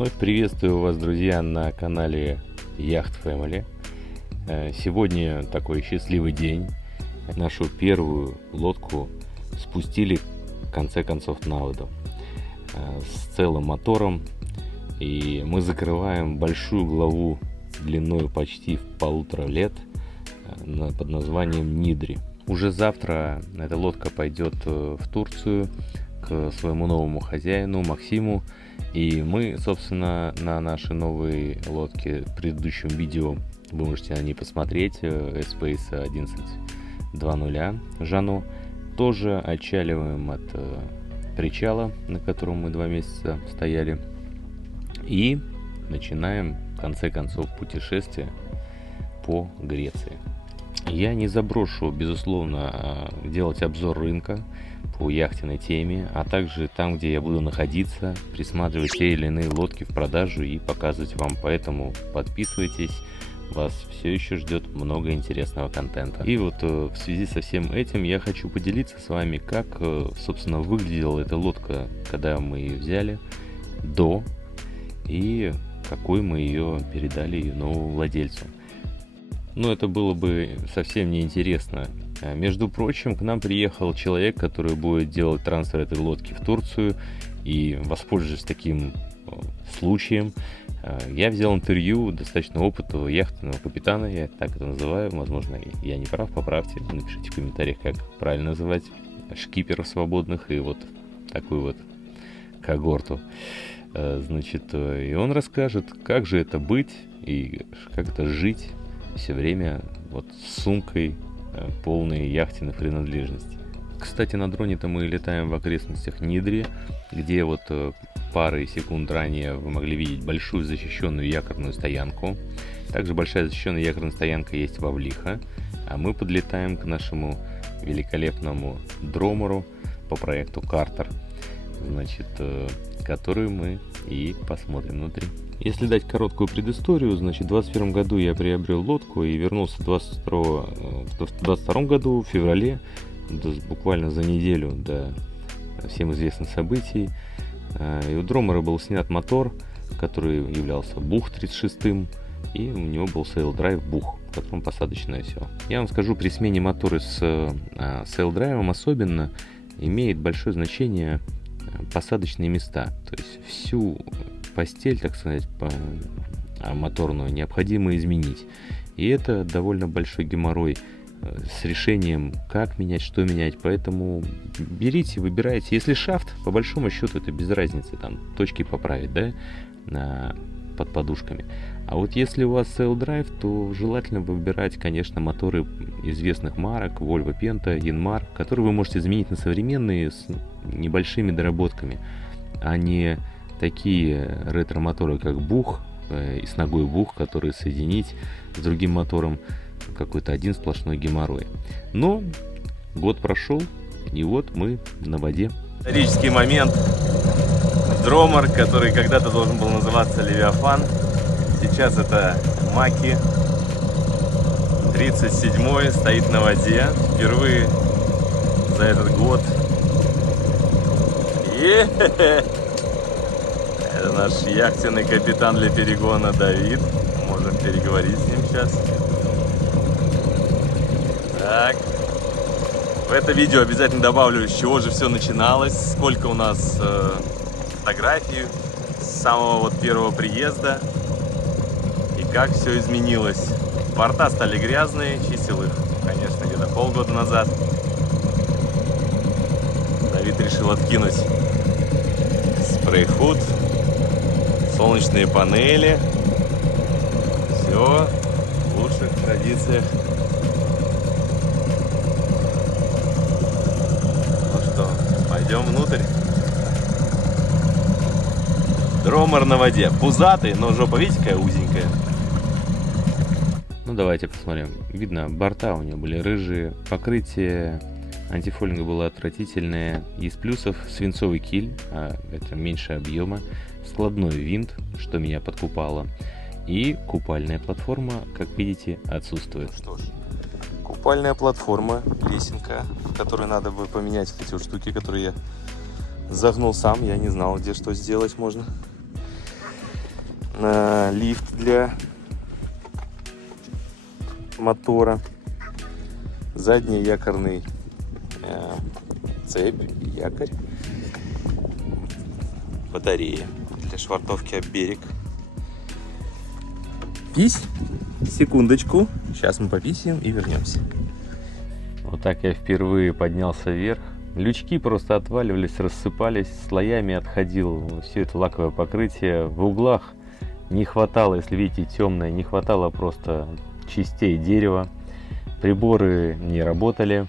Вновь приветствую вас, друзья, на канале Yacht Family. Сегодня такой счастливый день. Нашу первую лодку спустили в конце концов на воду с целым мотором. И мы закрываем большую главу длиной почти в 1,5 лет под названием Нидри. Уже завтра эта лодка пойдет в Турцию к своему новому хозяину Максиму. И мы, собственно, на нашей новой лодке в предыдущем видео, вы можете на ней посмотреть, Space 11.2.0 Жану, тоже отчаливаем от причала, на котором мы 2 месяца стояли, и начинаем, в конце концов, путешествие по Греции. Я не заброшу, безусловно, делать обзор рынка по яхтенной теме, а также там, где я буду находиться, присматривать те или иные лодки в продажу и показывать вам. Поэтому подписывайтесь, вас все еще ждет много интересного контента. И вот в связи со всем этим я хочу поделиться с вами, как, собственно, выглядела эта лодка, когда мы ее взяли, до, и какой мы ее передали ее новому владельцу. Но это было бы совсем неинтересно. Между прочим, к нам приехал человек, который будет делать трансфер этой лодки в Турцию. И, воспользовавшись таким случаем, я взял интервью достаточно опытного яхтенного капитана, я так это называю, возможно, я не прав, поправьте, напишите в комментариях, как правильно называть шкиперов свободных и вот такую вот когорту. Значит, и он расскажет, как же это быть и как это жить все время вот с сумкой полной яхтенных принадлежностей. Кстати, на дроне-то мы летаем в окрестностях Нидри, где вот пары секунд ранее вы могли видеть большую защищенную якорную стоянку. Также большая защищенная якорная стоянка есть во Влиха, а мы подлетаем к нашему великолепному дромору по проекту Картер, значит, который мы и посмотрим внутри. Если дать короткую предысторию, значит, в 2021 году я приобрел лодку и вернулся в 2022 году, в феврале, буквально за неделю до всем известных событий. И у дромора был снят мотор, который являлся Бух 36, и у него был Sail Drive Бух, в котором посадочное все. Я вам скажу, при смене мотора с Sail Drive особенно имеет большое значение посадочные места, то есть всю постель, так сказать, моторную необходимо изменить. И это довольно большой геморрой с решением, как менять, что менять. Поэтому берите, выбирайте. Если шафт, по большому счету, это без разницы, там точки поправить, да, под подушками. А вот если у вас Sail Drive, то желательно выбирать, конечно, моторы известных марок, Volvo Penta, Yanmar, которые вы можете заменить на современные с небольшими доработками, а не такие ретро-моторы, как Бух и с ногой Бух, которые соединить с другим мотором какой-то один сплошной геморрой. Но год прошел, и вот мы на воде. Исторический момент. Дромор, который когда-то должен был называться Левиафан, сейчас это Маки 37, стоит на воде впервые за этот год. Это наш яхтенный капитан для перегона Давид. Можем переговорить с ним сейчас. Так. В это видео обязательно добавлю, с чего же все начиналось, сколько у нас фотографий с самого вот первого приезда и как все изменилось. Борта стали грязные, чистил их, конечно, где-то полгода назад. Давид решил откинуть спрей-худ, солнечные панели, все в лучших традициях. Ну что, пойдем внутрь. Дромор на воде, пузатый, но жопа, видите, какая узенькая. Ну давайте посмотрим. Видно, борта у него были рыжие, покрытие антифолинга было отвратительное. Из плюсов свинцовый киль, это меньше объема, складной винт, что меня подкупало, и купальная платформа, как видите, отсутствует. Что ж, купальная платформа, лесенка, в которой надо бы поменять эти вот штуки, которые я загнул сам, я не знал, где что сделать можно. Лифт для мотора. Задний якорный цепь, якорь. Батарея для швартовки об берег. Пись. Секундочку. Сейчас мы пописаем и вернемся. Вот так я впервые поднялся вверх. Лючки просто отваливались, рассыпались, слоями отходил все это лаковое покрытие. В углах не хватало, если видите, темное, не хватало просто частей дерева. Приборы не работали.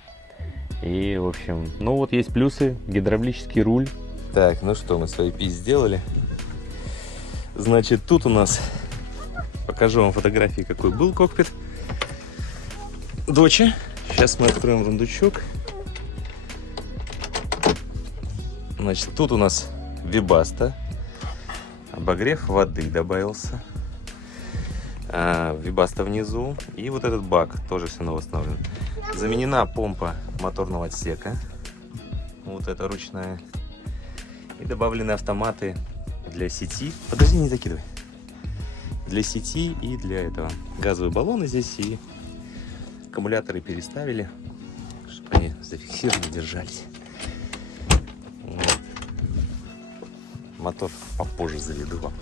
И, в общем, ну вот есть плюсы. Гидравлический руль. Так, ну что, мы свои пись сделали. Значит, тут у нас, покажу вам фотографии, какой был кокпит Дочи. Сейчас мы откроем рундучок. Значит, тут у нас Webasto. Обогрев воды добавился. Webasto внизу. И вот этот бак тоже все новоустановлен. Заменена помпа моторного отсека. Вот эта ручная. И добавлены автоматы для сети. Подожди, не закидывай. Для сети и для этого. Газовые баллоны здесь и аккумуляторы переставили, чтобы они зафиксированно держались. Вот. Мотор попозже заведу вам.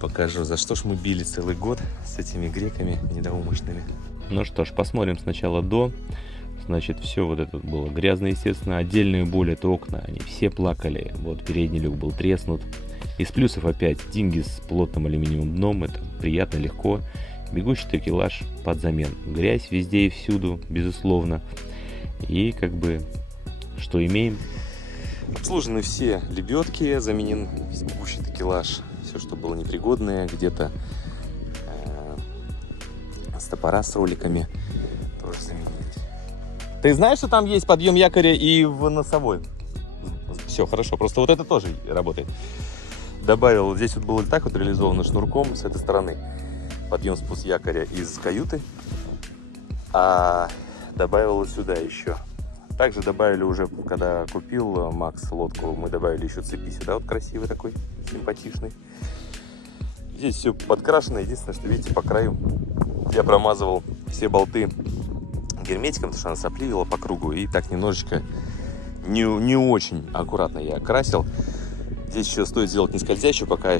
Покажу, за что ж мы били целый год с этими греками недоумышленными. Ну что ж, посмотрим сначала до. Значит, все вот это было грязно, естественно. Отдельные боли — это окна, они все плакали. Вот передний люк был треснут. Из плюсов опять динги с плотным алюминиевым дном. Это приятно, легко. Бегущий такелаж под замену. Грязь везде и всюду, безусловно. И как бы, что имеем? Обслужены все лебедки, заменен бегущий такелаж. Все, что было непригодное, где-то стопора с роликами тоже заменили. Ты знаешь, что там есть подъем якоря и в носовой? Все хорошо, просто вот это тоже работает. Добавил, здесь вот было так вот реализовано шнурком с этой стороны. Подъем-спуск якоря из каюты. А добавил сюда еще. Также добавили уже, когда купил Макс лодку, мы добавили еще цепи сюда. Вот красивый такой, симпатичный. Здесь все подкрашено. Единственное, что видите, по краю я промазывал все болты герметиком, потому что она сопливила по кругу. И так немножечко не очень аккуратно я красил. Здесь еще стоит сделать не скользящую, пока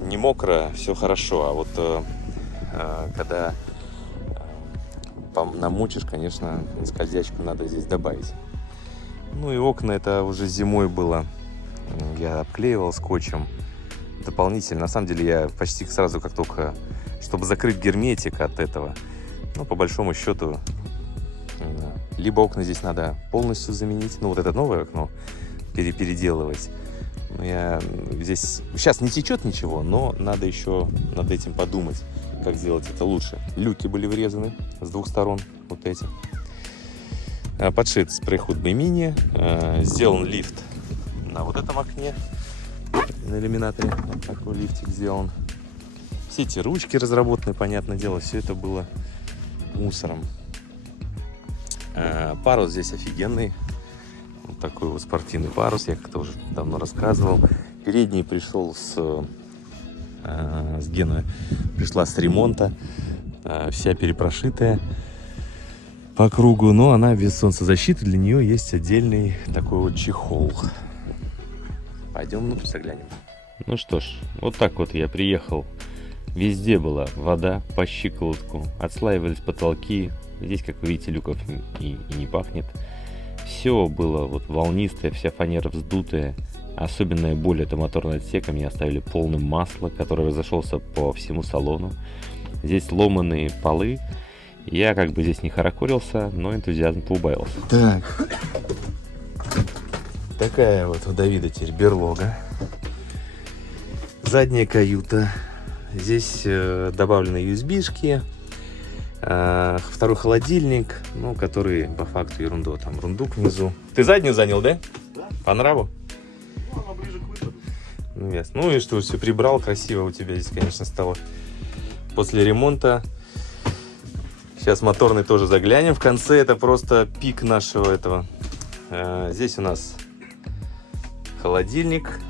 не мокро, все хорошо. А вот когда намочишь, конечно, скользячку надо здесь добавить. Ну и окна, это уже зимой было. Я обклеивал скотчем дополнительно. На самом деле я почти сразу, как только, чтобы закрыть герметик от этого, ну, по большому счету, либо окна здесь надо полностью заменить, ну, вот это новое окно переделывать. Я здесь сейчас не течет ничего, но надо еще над этим подумать, как сделать это лучше. Люки были врезаны с двух сторон, вот эти. Подшит спрей-худ B-Mini. Сделан лифт на вот этом окне, на иллюминаторе. Вот такой лифтик сделан. Все эти ручки разработаны, понятное дело, все это было мусором. Парус здесь офигенный. Вот такой вот спортивный парус, я как-то уже давно рассказывал. Передний пришел с Генуи, пришла с ремонта, вся перепрошитая по кругу, но она без солнцезащиты, для нее есть отдельный такой вот чехол. Пойдем внутрь заглянем. Ну что ж, вот так вот я приехал. Везде была вода по щиколотку, отслаивались потолки. Здесь, как вы видите, люков и не пахнет. Все было вот волнистое, вся фанера вздутая. Особенная боль — это моторный отсек. Мне оставили полным масла, который разошелся по всему салону. Здесь ломаные полы. Я как бы здесь не хорокорился, но энтузиазм поубавился. Так. Такая вот у Давида теперь берлога. Задняя каюта. Здесь добавлены USB-шки. Второй холодильник, ну, который по факту ерунда. Там рундук внизу. Ты заднюю занял, да? Да. По нраву? Ну, она ближе к выходу. Ну, ясно. Ну и что, все прибрал, красиво у тебя здесь, конечно, стало после ремонта. Сейчас моторный тоже заглянем. В конце это просто пик нашего этого. Здесь у нас холодильник,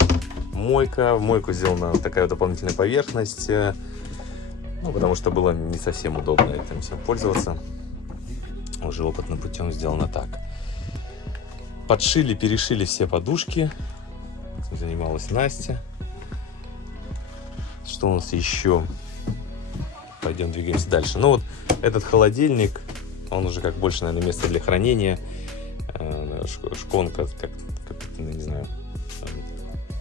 мойка. В мойку сделана такая дополнительная поверхность, ну, потому что было не совсем удобно этим всем пользоваться. Уже опытным путем сделано так. Подшили, перешили все подушки. Этим занималась Настя. Что у нас еще? Пойдем двигаемся дальше. Ну вот этот холодильник, он уже как больше, наверное, место для хранения. Шконка, как не знаю,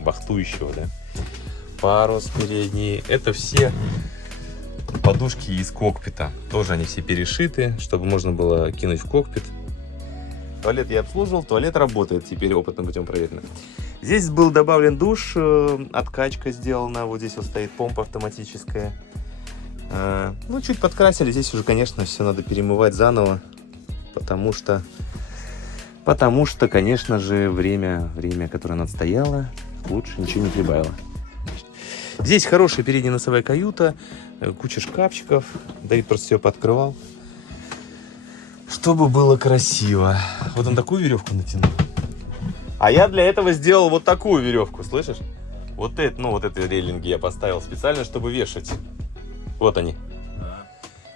вахтующего, да. Парус передний. Это все подушки из кокпита. Тоже они все перешиты, чтобы можно было кинуть в кокпит. Туалет я обслуживал, туалет работает теперь опытным путем проверено. Здесь был добавлен душ, откачка сделана. Вот здесь вот стоит помпа автоматическая. Ну, чуть подкрасили. Здесь уже, конечно, все надо перемывать заново. Потому что, конечно же, время, которое надстояло, лучше ничего не прибавило. Здесь хорошая передняя носовая каюта, куча шкафчиков. Давид просто все пооткрывал, чтобы было красиво. Вот он такую веревку натянул. А я для этого сделал вот такую веревку, слышишь? Вот это, ну вот эти рейлинги я поставил специально, чтобы вешать. Вот они,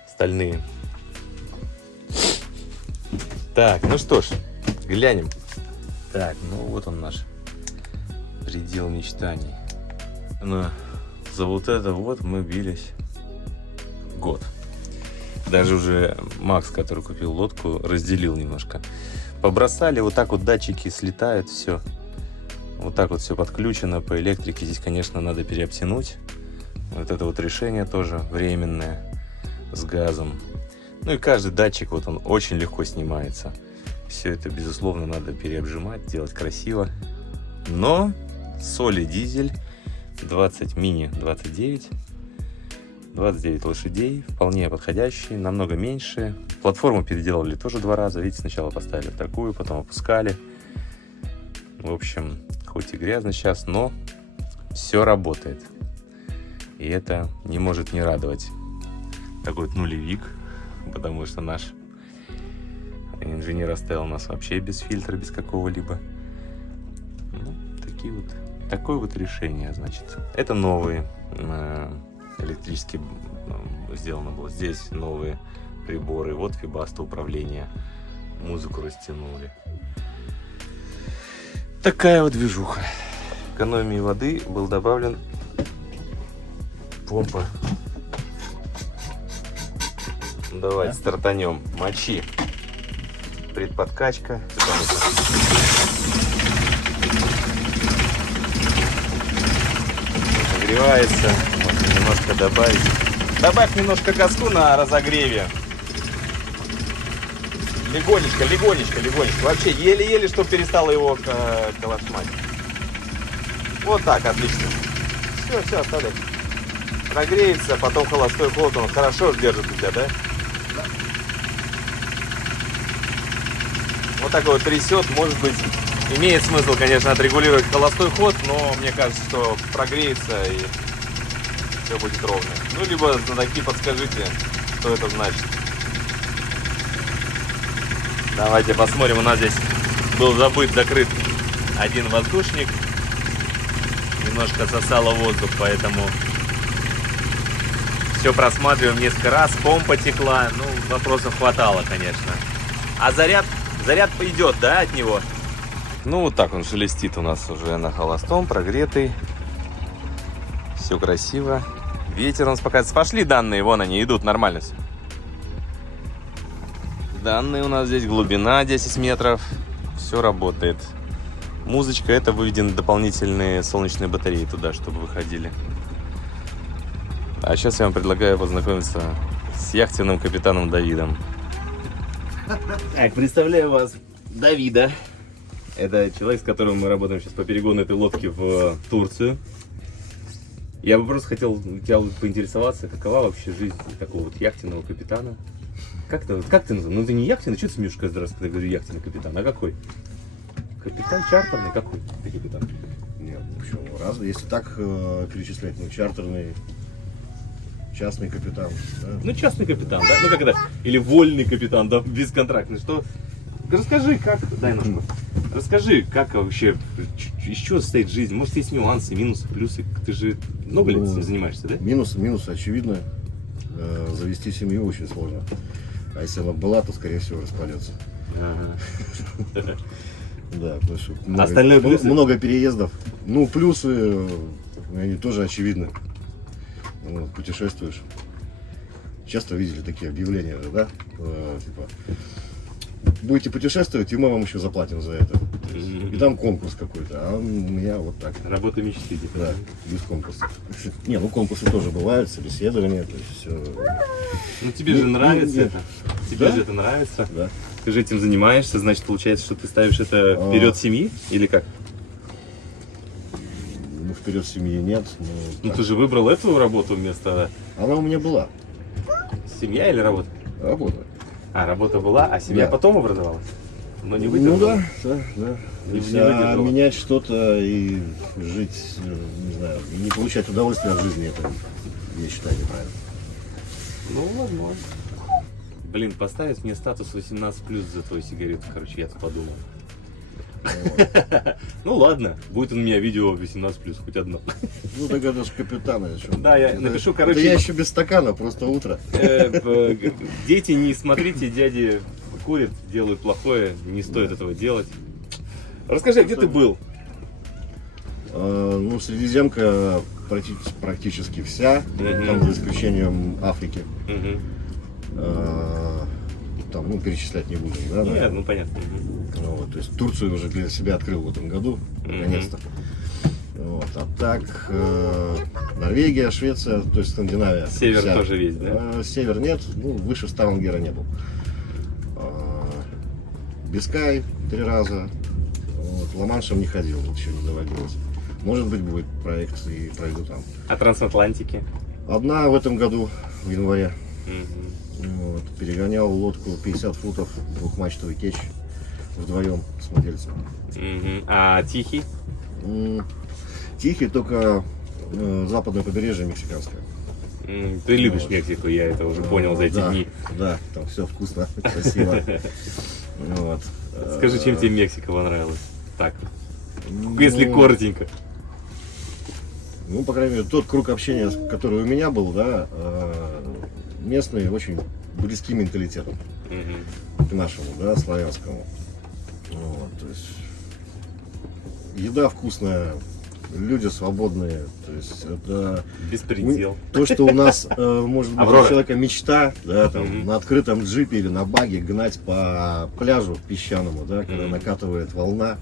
стальные. Так, ну что ж, глянем. Так, ну вот он наш предел мечтаний. Но за вот это вот мы бились год. Даже уже Макс, который купил лодку, разделил немножко. Побросали, вот так вот датчики слетают, все. Вот так вот все подключено по электрике. Здесь, конечно, надо переобтянуть. Вот это вот решение тоже временное с газом. Ну и каждый датчик, вот он очень легко снимается. Все это, безусловно, надо переобжимать, делать красиво. Но соли дизель 20 мини 29 лошадей, вполне подходящие, намного меньше. Платформу переделали тоже 2 раза. Видите, сначала поставили в такую, потом опускали. В общем, хоть и грязно сейчас, но все работает. И это не может не радовать. Такой вот нулевик, потому что наш инженер оставил нас вообще без фильтра, без какого-либо. Ну, такое вот решение, значит. Это новые электрические сделано было. Здесь новые приборы. Вот фибаста управления. Музыку растянули. Такая вот движуха. В экономии воды был добавлен помпа. Давайте стартанем. Мочи. Предподкачка. Нагревается. Можно немножко добавить. Добавь немножко газку на разогреве. Легонечко. Вообще еле-еле, чтобы перестало его колошмать. Вот так, отлично. Все, оставляй. Нагреется, потом холостой ход, он хорошо держит у тебя, да? Да. Вот так вот трясет, может быть, имеет смысл, конечно, отрегулировать холостой ход, но мне кажется, что прогреется и все будет ровно. Ну, либо знатоки подскажите, что это значит. Давайте посмотрим, у нас здесь был закрыт один воздушник. Немножко сосало воздух, поэтому все просматриваем несколько раз. Помпа текла, ну, вопросов хватало, конечно. А заряд идет, да, от него? Ну, вот так он шелестит у нас уже на холостом, прогретый. Все красиво. Ветер у нас показывается. Пошли данные, вон они идут, нормально все. Данные у нас здесь, глубина 10 метров. Все работает. Музычка, это выведены дополнительные солнечные батареи туда, чтобы выходили. А сейчас я вам предлагаю познакомиться с яхтенным капитаном Давидом. Так, представляю вас Давида. Это человек, с которым мы работаем сейчас по перегону этой лодки в Турцию. Я бы просто хотел у тебя поинтересоваться, какова вообще жизнь такого вот яхтенного капитана. Как ты называешь? Ну ты не яхтенный, что ты смеешься каждый раз, когда я говорю яхтенный капитан, а какой? Капитан чартерный, какой ты капитан? Нет, почему? Разные. Если так перечислять, ну чартерный, частный капитан. Да? Ну частный капитан, да? Ну как это? Или вольный капитан, да, бесконтрактный. Что? Расскажи, как? Дай ножку. Расскажи, как вообще, из чего состоит жизнь? Может, есть нюансы, минусы, плюсы? Ты же много лет этим занимаешься, да? Минусы очевидно. Завести семью очень сложно. А если она была, то, скорее всего, распадется. Ага. Да, потому что Остальное плюсы? много переездов. Ну, плюсы, они тоже очевидны. Вот, путешествуешь. Часто видели такие объявления, да? Типа, будете путешествовать, и мы вам еще заплатим за это. И там конкурс какой-то, а у меня вот так. Работа мечты. Типа. Да, без конкурса. Не, ну конкурсы тоже бывают, собеседования, то есть все. Ну тебе же нравится нет. это. Тебе Да? же это нравится. Да. Ты же этим занимаешься, значит, получается, что ты ставишь это вперед семьи? Или как? Ну, вперед семьи нет. Ну Так. ты же выбрал эту работу вместо Она у меня была. семья или работа? Работа. А, работа была, а семья Да. потом образовалась? Но не Ну выдержала? да. Не То есть, а выдержала. менять что-то и жить, не знаю, и не получать удовольствие от жизни, это, я считаю, неправильно. Ну ладно. Блин, поставить мне статус 18+ за твою сигарету, короче, я-то подумал. Вот. Ну ладно, будет у меня видео 18+, хоть одно. Ну так это же капитан, о чем? Да, я напишу, короче. Это я еще без стакана, просто утро. Дети, не смотрите, дяди курят, делают плохое, не стоит этого делать. Расскажи, где ты был? Ну, Средиземка практически вся, Мгм. там за исключением Африки. Мгм. Там, ну, перечислять не будем, да? Нет, наверное? ну понятно. Мгм. Ну, вот, то есть Турцию уже для себя открыл в этом году, наконец-то. Вот, а так, Норвегия, Швеция, то есть Скандинавия. Север вся. тоже весь, да? Север нет, ну, выше Ставангера не был. Бискай 3 раза, вот, Ла-Маншем не ходил, вот еще не доводилось. Может быть, будет проект и пройду там. А трансатлантики? Одна в этом году, в январе. Мгм. Вот, перегонял лодку 50 футов, двухмачтовый кетч вдвоем с владельцем. Мгм. А Тихий? Тихий, только западное побережье мексиканское. Ты любишь Вот. Мексику, я это уже понял за эти Да, дни. Да, там все вкусно, красиво. Вот. Скажи, чем тебе Мексика понравилась? Так, Ну, если коротенько. Ну, по крайней мере, тот круг общения, который у меня был, да, местные очень близки менталитетом Мгм. к нашему, да, славянскому. Вот, то есть еда вкусная, люди свободные, то есть это Беспредел. то, что у нас может быть Аврора. у человека мечта, да, там Мгм. на открытом джипе или на баге гнать по пляжу песчаному, да, когда Мгм. накатывает волна,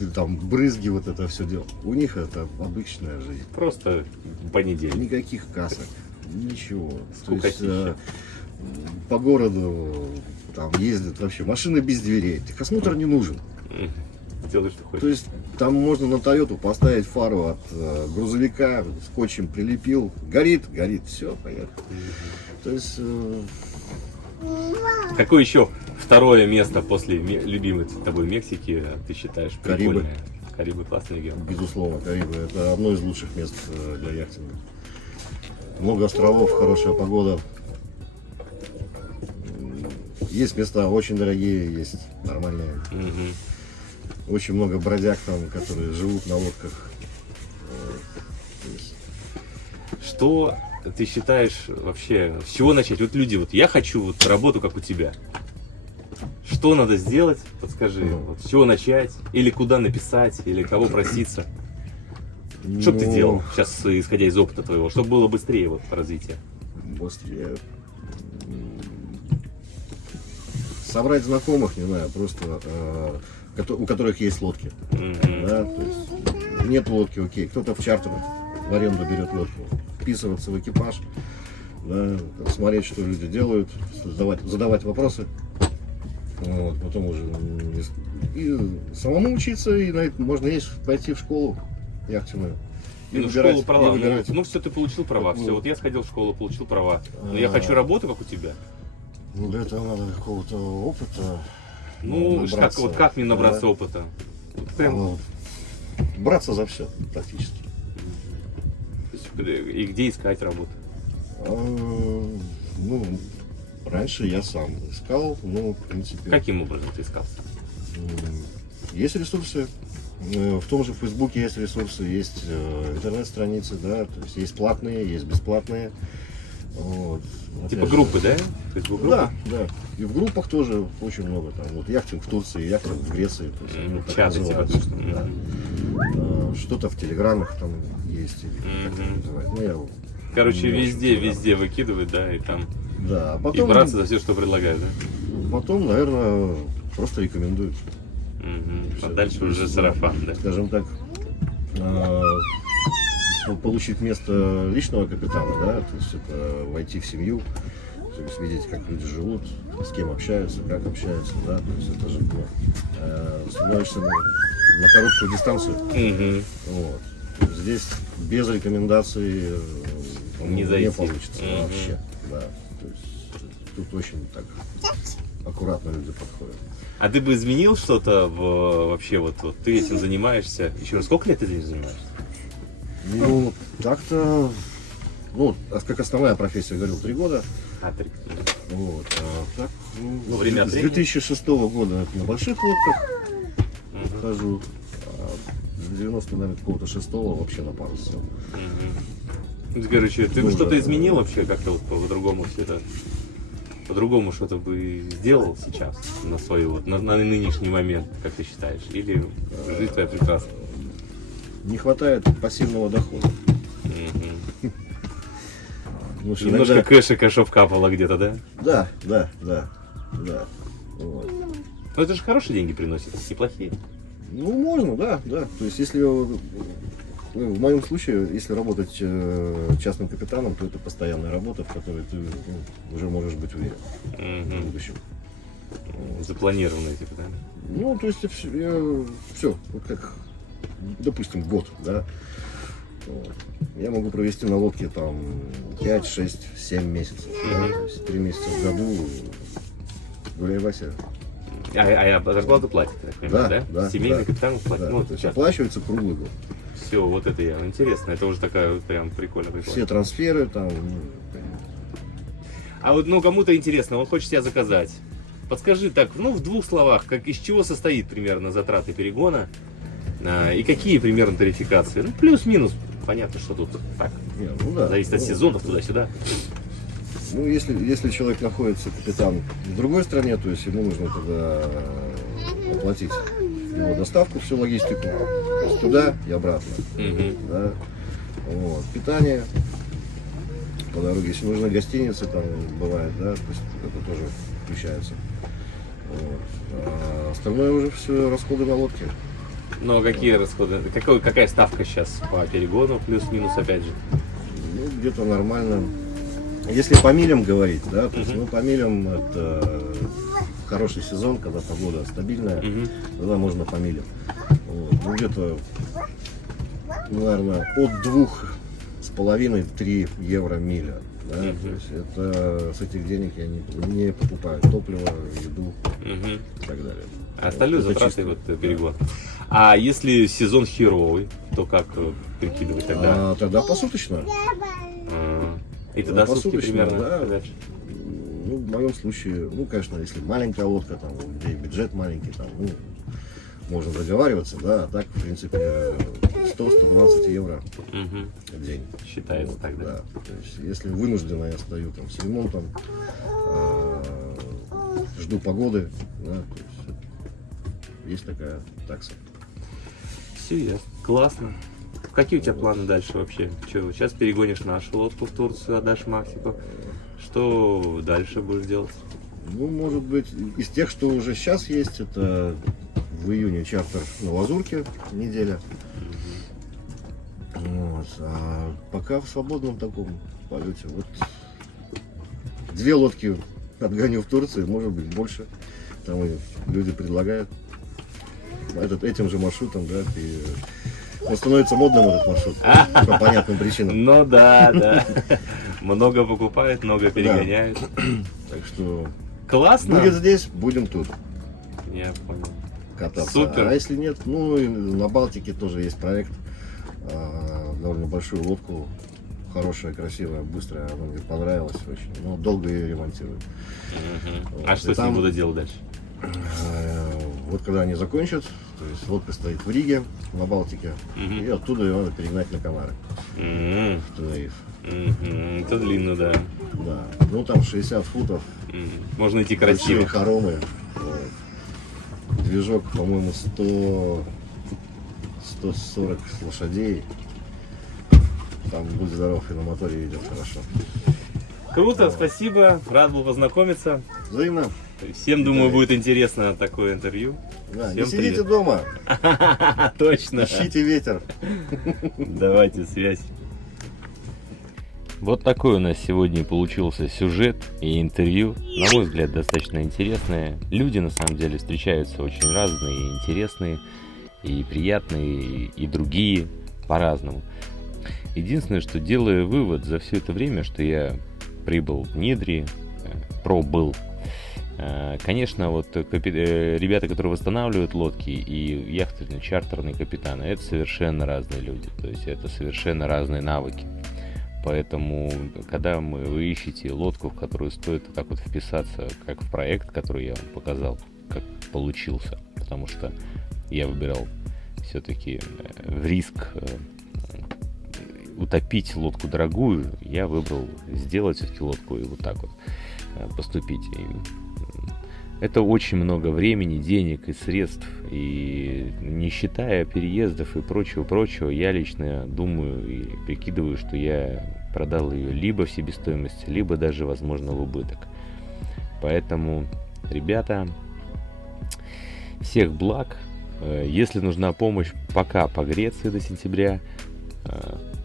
или там брызги, вот это все дело. У них это обычная жизнь. Просто понедельник. Никаких касок, ничего. Скукотища. По городу там ездят вообще машины без дверей. Техосмотр не нужен. Мгм. Делай, что То хочешь. есть там можно на Тойоту поставить фару от грузовика, скотчем прилепил, горит, все, поехал. То есть Какое еще второе место после любимой тобой Мексики ты считаешь Карибы. прикольное? Карибы классный регион. безусловно, Карибы это одно из лучших мест для яхтинга. Много островов, хорошая погода. Есть места очень дорогие, есть нормальные. Мгм. Очень много бродяг там, которые живут на лодках. То есть, Что ты считаешь вообще, с чего начать? Вот люди, вот я хочу вот работу, как у тебя. Что надо сделать? Подскажи, вот с чего начать? Или куда написать? Или кого проситься? Что бы ты ну, делал сейчас, исходя из опыта твоего? Чтобы было быстрее вот развитие? Быстрее. Собрать знакомых, не знаю, просто у которых есть лодки. Мгм. Да? То есть, нет лодки, окей. Кто-то в чартер в аренду берет лодку. Вписываться в экипаж, да, там, смотреть, что люди делают, задавать вопросы. Вот, потом уже и самому учиться, и на это можно есть пойти в школу яхтенную. И Ну, выбирать, школу и права. выбирать. Ну, все, ты получил права. Какую? Все, вот я сходил в школу, получил права. Но я А. хочу работу, как у тебя. Ну, для этого надо какого-то опыта. Ну, как, набраться, вот как мне набраться да. опыта? Вот прям, Ну, браться за все, практически. то есть, и где искать работу? Ну, раньше я сам искал, ну, в принципе. Каким образом ты искал? Есть ресурсы. В том же Фейсбуке есть ресурсы, есть интернет-страницы, да, то есть есть платные, есть бесплатные. Вот. Типа Опять же, группы, да? Facebook-группы? Да, да. И в группах тоже очень много. Там вот яхтинг в Турции, яхтинг в Греции. То есть, они так Чаты типа. называются, да. Что-то в телеграммах там есть. Или как это называют. Ну, я Короче, не очень везде, телеграм. везде выкидывают, да, и там. Да, а И потом, браться за все, что предлагают, да? потом, наверное, просто рекомендуют. А дальше уже сарафан, да? Скажем так, получить место личного капитана, да, то есть это войти в семью, то есть видеть, как люди живут, с кем общаются, как общаются, да, то есть это же становишься на короткую дистанцию. Вот. Здесь без рекомендаций Не зайти. получится вообще, да, то есть тут очень так аккуратно люди подходят. А ты бы изменил что-то вообще, вот ты этим занимаешься? Еще раз, сколько лет ты этим занимаешься? Ну, так-то, ну, как основная профессия, говорил, 3 года. Вот, а так, Ну, время от с времени. 2006 года на больших лодках хожу, а с 90, наверное, какого-то 6-го вообще на парус все. Короче, ты бы Ну, что-то да. изменил вообще как-то вот по-другому все это? По-другому что-то бы сделал сейчас на свой вот, на нынешний момент, как ты считаешь? Или жизнь твоя прекрасна? Не хватает пассивного дохода. Ну, что Немножко иногда- кэша кэшов капало где-то, да? Да. Вот. Ну это же хорошие деньги приносит, неплохие. Ну, можно, да. То есть, если, ну, в моем случае, если работать частным капитаном, то это постоянная работа, в которой ты уже можешь быть уверен в будущем. Запланированные, типа, да? Ну, то есть, все, вот как, допустим, год, да. Вот. Я могу провести на лодке там 5, 6, 7 месяцев. Да? То есть 3 месяца в году гуляй, Вася. А зарплату платят, я так понимаю, Да, да? да, Семейный да. капитан платит. Да. Ну, То есть сейчас. оплачивается круглый год. Все, вот это я. Интересно, это уже такая вот прям прикольно. Все трансферы там. А вот, ну, кому-то интересно, он хочет себя заказать. Подскажи так, ну, в 2 словах, как, из чего состоит примерно затраты перегона и какие примерно тарификации? Ну, плюс-минус. Понятно, что тут так. Не, ну да. Зависит от Ну, сезонов туда-сюда. Ну, если человек находится, капитан, в другой стране, то есть ему нужно тогда оплатить его доставку, всю логистику, то есть туда и обратно. Да? Вот. Питание по дороге, если нужны гостиницы, там бывает, да, то есть это тоже включается. Вот. А остальное уже все расходы на лодке. Но какие расходы? Какая ставка сейчас по перегону, плюс-минус, опять же? Ну, где-то нормально. Если по милям говорить, да, то есть, ну, по милям это хороший сезон, когда погода стабильная, тогда можно по милям. Вот. Ну, где-то, ну, наверное, от 2,5-3 евро миля. Да? То есть это с этих денег я не покупаю топливо, еду и так далее. А остальное Это затраты чисто, вот да. перегон. А если сезон херовый, то как прикидывать тогда? А тогда посуточно. И тогда сутки посуточно, примерно. да. Дальше. Ну, в моем случае, ну, конечно, если маленькая лодка, там, у людей бюджет маленький, там, ну, можно договариваться, да, а так, в принципе, 100-120 евро в день. Считается Вот, так, да? Да. То есть, если вынужденно я стою там с ремонтом, жду погоды, да, то есть такая такса. Все ясно. Классно. Какие у тебя планы дальше вообще? Че, сейчас перегонишь нашу лодку в Турцию, отдашь Максику. Что дальше будешь делать? Ну, может быть, из тех, что уже сейчас есть, это в июне чартер на Лазурке неделя. Вот. А пока в свободном таком полете. Вот 2 лодки отгоню в Турцию, может быть больше. Там и люди предлагают этим же маршрутом, да, и он становится модным, этот маршрут, по понятным причинам. Ну да. Много покупают, много перегоняют. Так что Классно. будет здесь, будем тут Я понял. кататься. Супер. А если нет, ну и на Балтике тоже есть проект. Довольно большую лодку, хорошая, красивая, быстрая, она мне понравилась очень. Но долго ее ремонтируют. А Вот, что и с ним там- буду делать дальше? Вот когда они закончат, то есть лодка стоит в Риге, на Балтике, и оттуда ее надо перегнать на Канары, в Тенериф. Это длинно, да. Да, ну там 60 футов, Можно идти большие красиво. хоромы, вот. Движок, по-моему, 140 лошадей, там, будь здоров, и на моторе идет хорошо. Круто, спасибо, рад был познакомиться. Взаимно. Всем, думаю, Давай. будет интересно такое интервью. Да, не Всем сидите привет. дома, Точно. ищите ветер. Давайте связь. Вот такой у нас сегодня получился сюжет и интервью. На мой взгляд, достаточно интересное. Люди, на самом деле, встречаются очень разные, и интересные, и приятные, и другие по-разному. Единственное, что делаю вывод за все это время, что я прибыл в Нидри, пробыл. Конечно, вот ребята, которые восстанавливают лодки, и яхтенные, чартерные капитаны, это совершенно разные люди. То есть это совершенно разные навыки. Поэтому, когда вы ищете лодку, в которую стоит так вот вписаться, как в проект, который я вам показал, как получился, потому что я выбирал все-таки в риск утопить лодку дорогую, я выбрал сделать все-таки лодку и вот так вот поступить. И это очень много времени, денег и средств, и не считая переездов и прочего, я лично думаю и прикидываю, что я продал ее либо в себестоимости, либо даже, возможно, в убыток. Поэтому, ребята, всех благ. Если нужна помощь пока по Греции до сентября,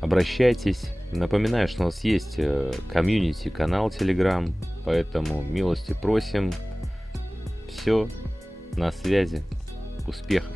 обращайтесь. Напоминаю, что у нас есть комьюнити, канал Telegram, поэтому милости просим. Все, на связи. Успехов!